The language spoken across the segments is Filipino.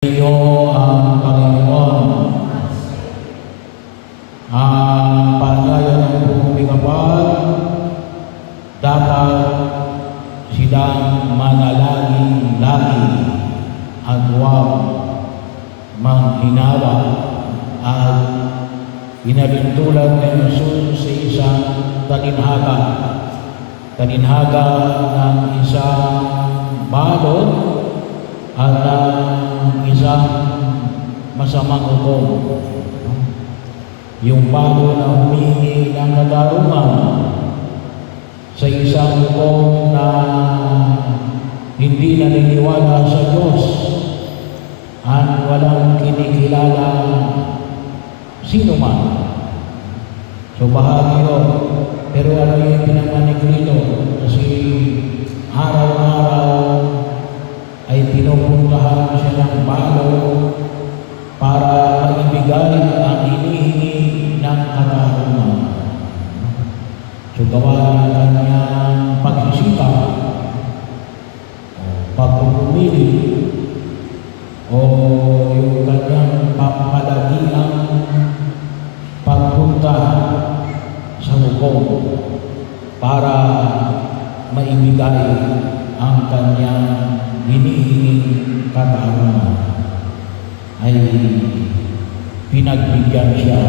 Iyo ang Panginoon. Ang paanyaya ng bumibigapal, dapat silang manalangin lagi at huwag manghinawa at inalintulad ng Jesus sa isang talinhaga ng isang balot at ng isang masamang hukom. Yung bago na humingi ng katarungan sa isang hukom na hindi naniniwala sa Diyos at walang kinikilala sino man. So bahagi yun. Pero ano yung pinamanik rito? Kasi araw-araw ay pinupuntahan siya ng balo para maibigay ang hinihingi ng katarungan. So gawa ng kanyang pagsisika, pagpupumili, o yung kanyang papalagiang pagpunta sa hukom para maibigay ang kanyang hinihinging katarungan, ay pinagbigyan siya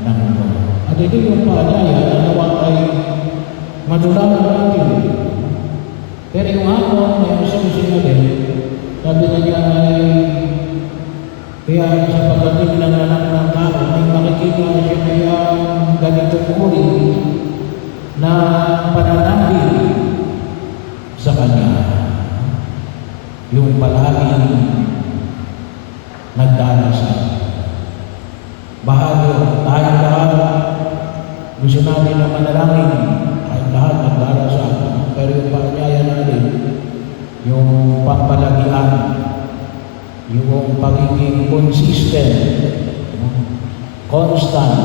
ng hukom. At ito yung paanyaya na nawa ay madulaman natin. Pero yung hapon na yung sinusunod din, sabi na niya ay kaya sa pagdating ng anak ng tao ay makikita siya kaya ganitong uri na pananambil sa kanya. Yung palaging nagdarasal. Bahagi tayong lahat gusto natin na manalangin, tayong lahat nagdarasal. Pero yung paanyaya natin, yung pampalagian, yung pagiging consistent, constant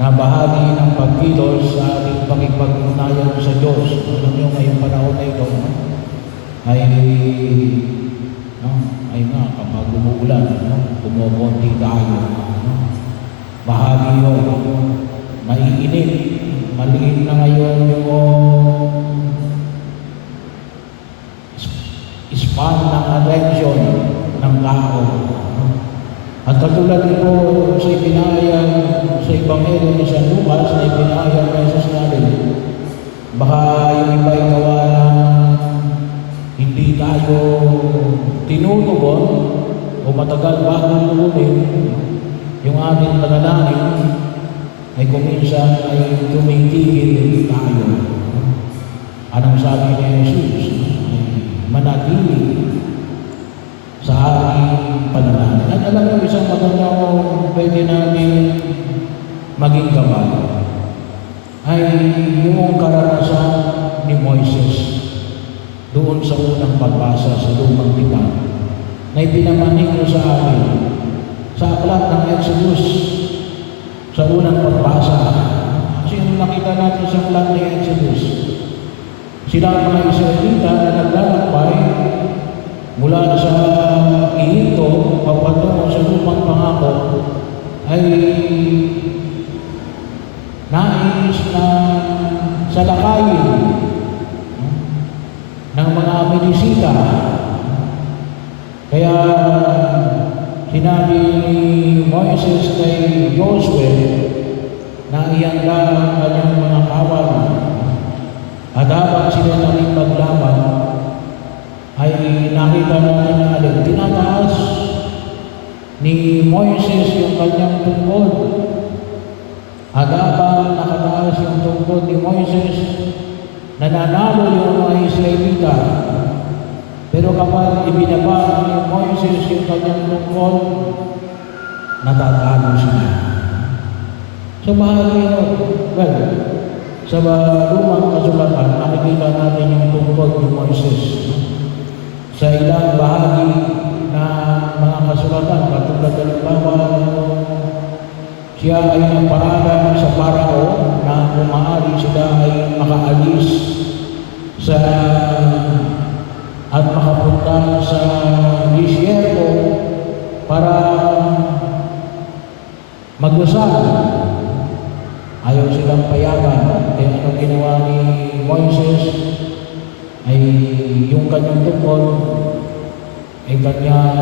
na bahagi ng pagkilos sa ating pakipag-ugnayan sa Diyos. Alam nyo ngayong panahon na ito, ay nga, kapag umuulan, kumukonti tayo. Bahagi yun, maiinit, maliit na ngayon yung span ng attention ng tao. At katulad nito sa ipinahayag sa Ebanghelyo ni San Lucas na ipinahayag ng Jesus natin, baka yung iba ay gawa na hindi tayo tinutugon o matagal bago tugunin yung ating panalangin, ay kuminsan ay tumitigil tayo. Anong sabi ni Jesus? Manatili sa ating panalangin. At alam mo, isang magandang pwede namin maging gabay ay yung karanasan ni Moises doon sa unang pagbasa sa Lumang Tipan na ipinamanig ko sa amin sa aklat ng Exodus sa unang pagbasa. Kasi yung nakita natin sa aklat ng Exodus, sila ang mga Israelita na naglalakbay mula sa Ehipto papatungo sa lumang pangako ay nais na salakayin ng mga Amilisita. Kaya sinabi ni Moises kay Joshua na ihanda ang kanyang mga kawal at habang sila naging maglaban ay nakita natin na tinataas ni Moises yung kanyang tungkod. At habang nakataas yung tungkod ni Moises, nananalo yung mga Israelita. Pero kapag ibinaba ni Moises yung kanyang tungkod, natatalo siya. So bahagi sa lumang kasulatan, nakikita natin yung tungkod ni Moises. Sa ilang bahagi na mga kasulatan, katulad halimbawa siya ay nagpaalam sa Parao na kung maaari sila ay makaalis sa at makapunta sa disyerto magdasal. Ayaw silang payagan. Kaya ano ginawa ni Moises ay yung kanyang tungkol ay kanyang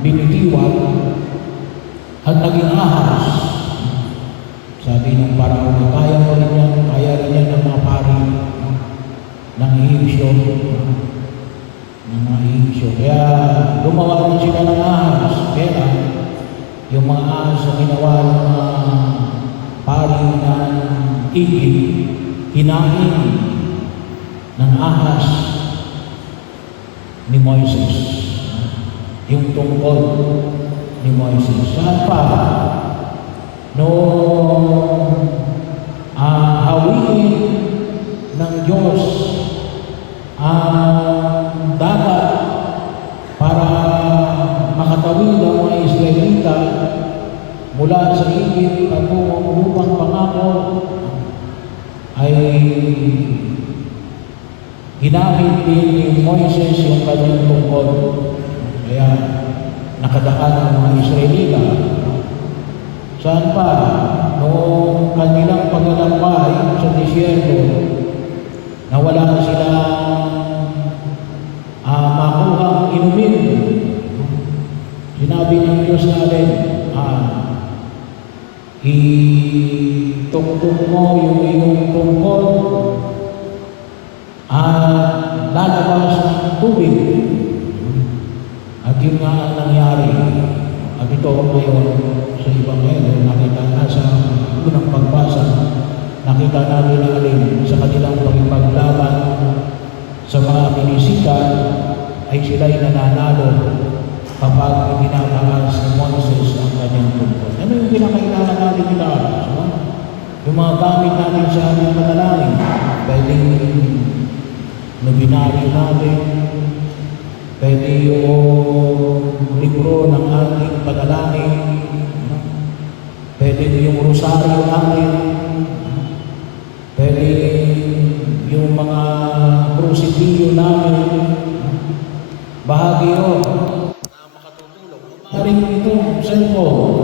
binitiwan at naging ahas. Sabi ng Paraon, kaya rin yan ng mga pari ng Ehipsyo. Kaya gumawa rin sila ng ahas. Kaya yung mga ahas na ginawa ng mga pari ng Egypt, hinahin ng ahas ni Moises. Yung tungkol ni Moises. Saan pa? Noong hawiin ng Diyos ang dagat para makatawid ang mga Israelita mula sa Egypt patungong lupang pangako, ay ginamit din ni Moises yung kanyang tungkol. Kaya nakadaan ang mga Israelita. Saan pa? Noong kanilang paglalakbay sa disyerto, na wala na silang makuhang inumin. Sinabi ng Diyos natin, itungtong mo yung iyong tungkol at lalabas ng tubig. At yun nga ang nangyari. At ito ngayon sa Ebanghelyo, nakita na sa unang pagbasa, nakita natin na alin sa kanilang pagpaglaban sa mga minisita ay sila'y nananalo kapag itinataas ni Moises ang kanyang tungkol. Ano yung pinakailangan natin itaas? Yung mga gamit natin sa ating panalangin, pwedeng nobinaryo natin, pwede yung libro ng ating panalangin, pwede yung rosaryo natin, pwede yung mga krusipilyo namin, bahagi yun na makatutulog. Maring itong cellphone.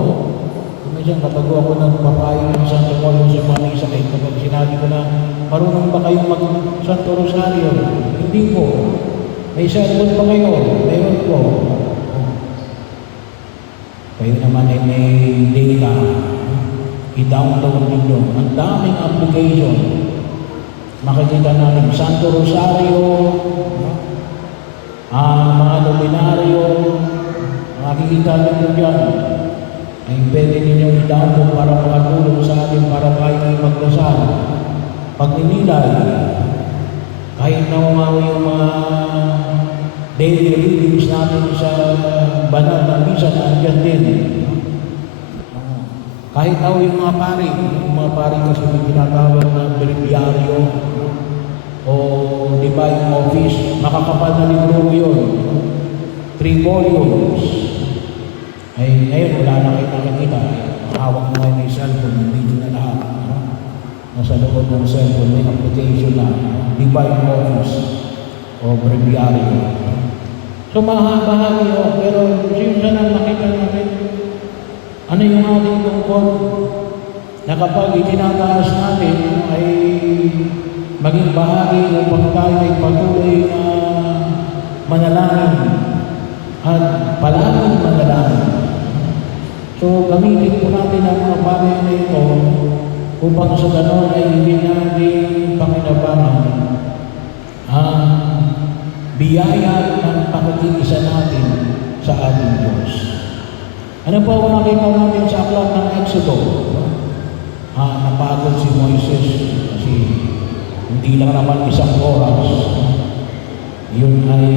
Minsan kapag ako nagpapayo ng Santo Molo sa mga sakit, kapag sinabi ko na, marunong ba kayong mag-Santo Rosario? Hindi po. May cellphone ba kayo? Mayroon po. Kayo naman ay may data. I-download ninyo. Ang daming application. Makikita natin Santo Rosario, mga nominaryo, makikita ninyo dyan. Ay pwede ninyong i-download para makatulong sa atin para tayo ay magdasal. Pag ninilay, kahit na yung mga daily readings natin sa banal na misa na andyan din. Kahit na yung mga pari kasi may tinatawag na breviaryo o divine office, makakapal na libro yun. 3 volumes. Ay ngayon wala na kayo nakikita. Hawak mo ngayon yung cellphone, nandito na lahat. Nasa loob ng cellphone, may application na divine office o breviaryo. So mahaba yun, pero sino sana nakita natin? Ano yung ating tungkol na kapag itinataas natin ay maging bahagi upang tayo ay patuloy na manalangin at palaging manalangin. So gamitin po natin ang mga bagay na ito upang sa ganon ay hindi natin pakinabangan ang biyaya ng pakikiisa natin sa ating Diyos. Ano po ang nakita natin sa aklat ng Exodo? Napagod si Moises kasi hindi lang naman isang oras. Yun ay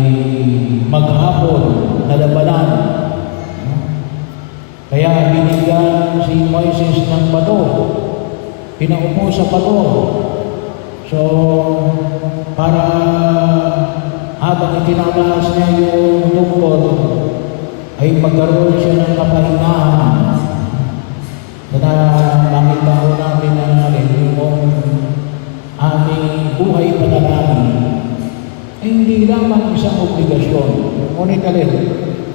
maghapon na labanan. Kaya binigyan si Moises ng bato. Pinaupo sa bato. So, para habang itinataas niya yung tungkol, ay magkaroon siya ng kapahingahan. Na nakita ko natin na yung aming buhay panalangin ay hindi lamang isang obligasyon. Ngunit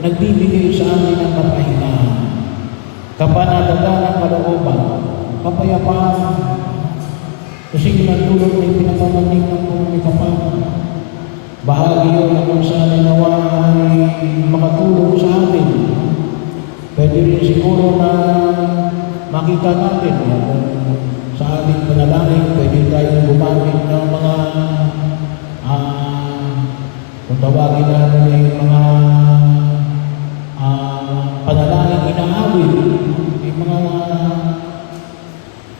nagbibigay sa amin ng kapahingahan. kapanatagan ng kalooban, kapayapaan. Kasi yun ang dulot na pinapamanig ng pumuli kapal. Bahagi yun na kung saan ay nawa ay makatulong sa atin. Pwede rin siguro na makita natin kung sa ating panalangin, pwede tayong gumamit ng mga kung tawagin natin ay mga panalangin inaawit, may mga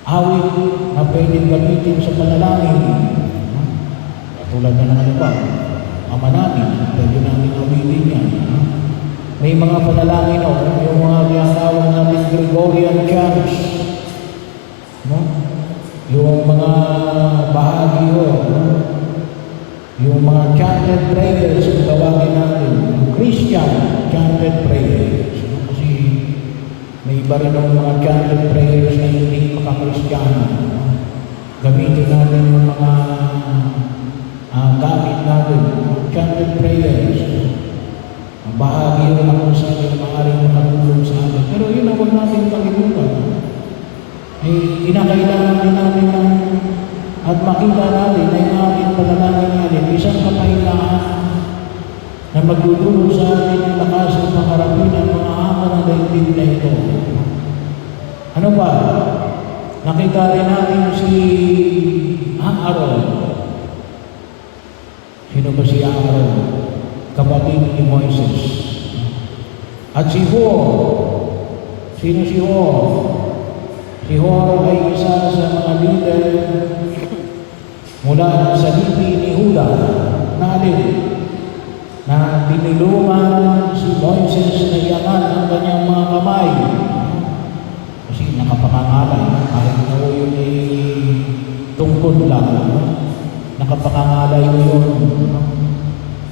awit na pwedeng gamitin sa panalangin. Katulad na ng ba? Ama namin, pwede namin awitin yan. May mga panalangin yung mga tinatawag natin Gregorian chants. Yung mga bahagi yung mga chanted prayers, kung tawagin natin, yung Christian chanted prayers. Kasi may iba rin yung mga chanted prayers na hindi maka-Christian. Gamitin natin yung mga gamit natin, chanted prayers. Bahagi yun na kung saan yung maaaring makatulong sa atin. Pero yun ang huwag natin kalimutan. Kinakailangan din natin at makita natin na yung ating panalangin natin, isang kapahingaan na magdudulog sa atin ang lakas ng pangharapin ng mga hamon ng daigdig na ito. Ano ba? Nakita rin natin si Aaron. Sino ba si Aaron? Kapatid ni Moises. At si Hur. Sino si Hur? Si Hur ay isa sa mga leader mula sa lipi ni Huda na tinulungan si Moises na iangat ang kanyang mga kamay. Kasi nakapangangalay. Kahit na yun ay tungkod lang. Nakapangangalay yun.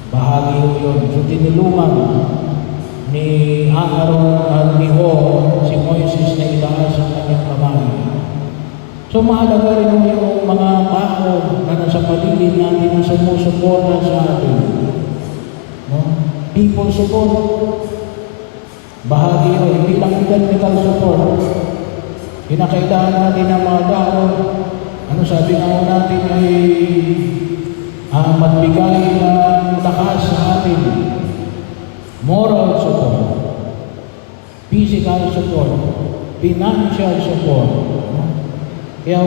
Bahagi yun. So tinulungan ni Aaron at ni Hur si Moises na itaas ang kanyang kamay. So mahalaga rin yung mga tao na nasa paligid natin na sumusuporta sa atin. People support. Bahagi yun. Hindi lang technical support. Kinakailangan natin ng mga tao. Ano sabi nga natin ay magbigay ng lakas sa atin. Moral support. Physical support. Financial support. Kaya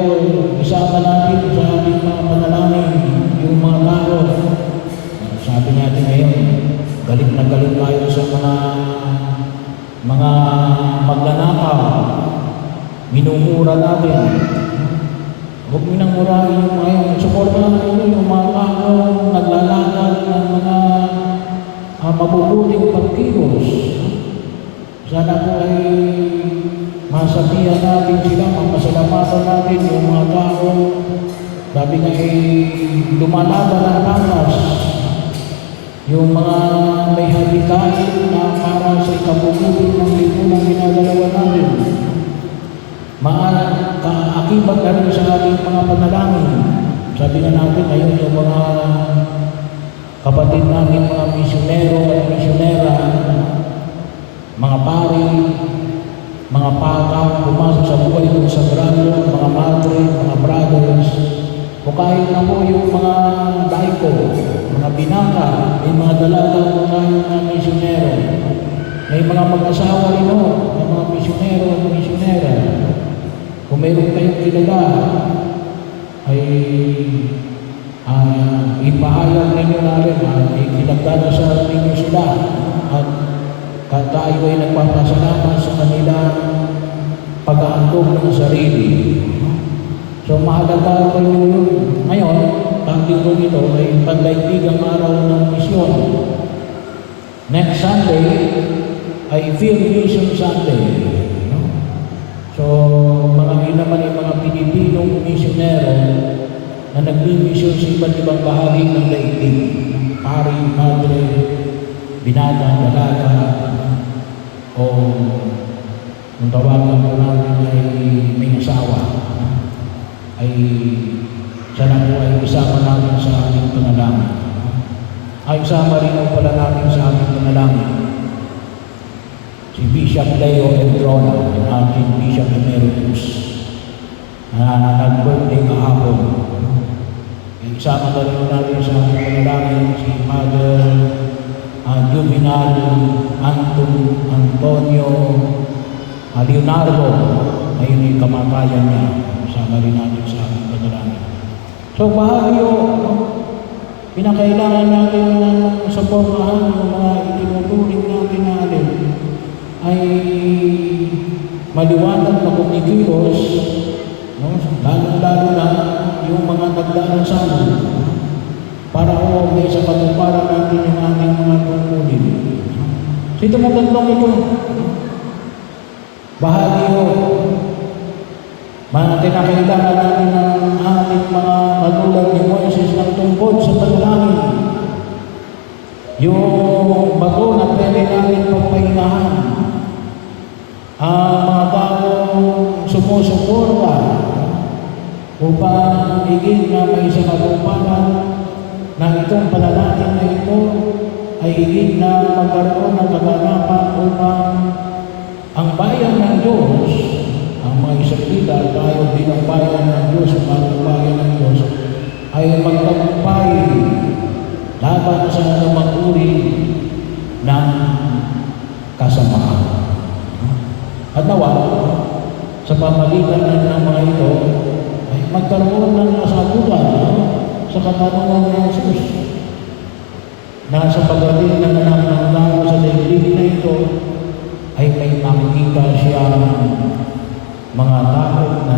isama natin sa ating mga panalangin yung mga tao. Sabi natin ngayon, galit na galit tayo sa mga magnanakaw. Minumura natin. Huwag mo nang murahin yung mga yung suportahan natin yung mga tao naglalakad ng mga mabubuting pagkilos. Sana po ay masabihan natin sila, mapasalamatan natin yung mga tao. Sabi nga ay lumalaban ang takas. Yung mga may habitahin na para sa ikabubutin ng lipunang ginagalawa natin. Kaakibat na rin sa ating mga panalangin. Sabi nga natin ngayon yung mga kapatid namin, mga misyonero at misyonera, mga pari, mga pata, pumasok sa buhay ng sagrado, mga madre, mga brothers, o kahit na po yung mga daiko, mga binata, may mga dalaga po tayo mga misyonero. May mga mag-asawa rin o, may mga misyonero at misyonera. Kung mayroon kayong kilala, ay ipahayag ninyo natin, ikinagdadasal ninyo sila, at tayo ay nagpapasalamat sa kanilang pag-aandog ng sarili. So mahalaga kayo yun. Ngayon, tanging ko nito ay pagdaigdigang araw ng misyon. Next Sunday ay Field Mission Sunday. So mga naman yung mga Pilipinong misyonero na nagmi-mission sa iba't ibang bahagi ng daigdig. Pari, madre, binata, dalaga, o kung tawagan po natin ay may asawa, ay sana po ay isama natin sa ating panalangin. Ay isama rin po pala natin sa ating panalangin si Bishop Leo Eldrona, yung ating Bishop Emeritus, na nag-birthday kahapon. Isama na rin natin sa ating panalangin si Mother Juvenal Antonio Leonardo. Ngayon yung kamatayan niya. Isama rin natin sa ating panalangin. So bahagyo, pinakailangan natin sa pormahan ng mga itinuturing natin na alin ay maliwanag na kumikilos, no? Lalo na yung mga nagdaan sa amin para o may sa pagkumpara natin yung ating mga tungkulin. So ito mga tatlong ito, bahagyo, mga kinakailangan natin ng ating mga katulad ni Moises ng tungkol sa panalangin. Yung bago na pwede natin pagpahingahan. Ang mga taong sumusuporta upang higit na may isang katuparan na itong panalangin na ito ay higit na magkaroon ng kaganapan upang ang bayan ng Diyos, ang mga Israelita, tayo bilang bayan ng Diyos, ang bayan ng Diyos, ay magtagumpay laban sa anumang uri ng kasamaan. At nawa, sa pamagitan ng mga ito, ay magkaroon ng kasagutan sa katanungan ng Jesus na sa pagdating ng anak ng tao sa daigdig na ito ay may makikita siya mga tao na